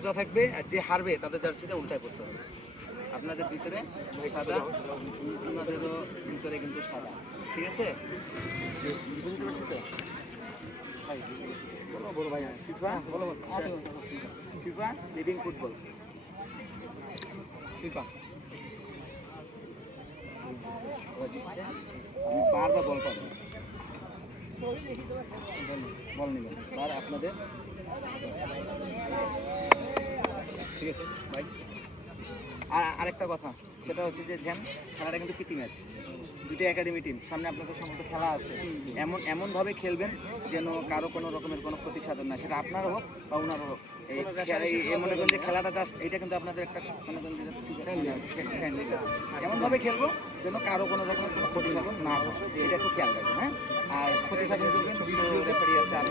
সোজা থাকবে আর যে হারবে তাদের জার্সিটা উল্টায় পড়তে হবে। আপনাদের ভিতরে সাদা, ওনাদেরও ভিতরে কিন্তু সাদা, ঠিক আছে? বুঝতে পারছি তো? বলো বড় ভাই, ফিফা বলো, ফিফা লিডিং ফুটবল, ফিফা জিতছে। আপনি বার বা বল পাবেন, বল নেবেন বার আপনাদের, ঠিক আছে ভাই। আর আরেকটা কথা, সেটা হচ্ছে যে ঝ্যাম খেলাটা কিন্তু প্রীতি ম্যাচ, দুটো একাডেমি টিম, সামনে আপনাদের সম্পর্কে খেলা আছে, এমনভাবে খেলবেন যেন কারো কোনো রকমের কোনো ক্ষতি সাধন না, সেটা আপনারও হোক বা ওনারও হোক। এই মনে করেন যে খেলাটা জাস্ট এইটা কিন্তু আপনাদের একটা মনে করেন যে এমনভাবে খেলবো যেন কারো কোনো রকমের কোনো ক্ষতি সাধন না হয়, এটা একটু খেয়াল রাখবেন। হ্যাঁ, আর ক্ষতি সাধন করবেন, রেফারি আছে আর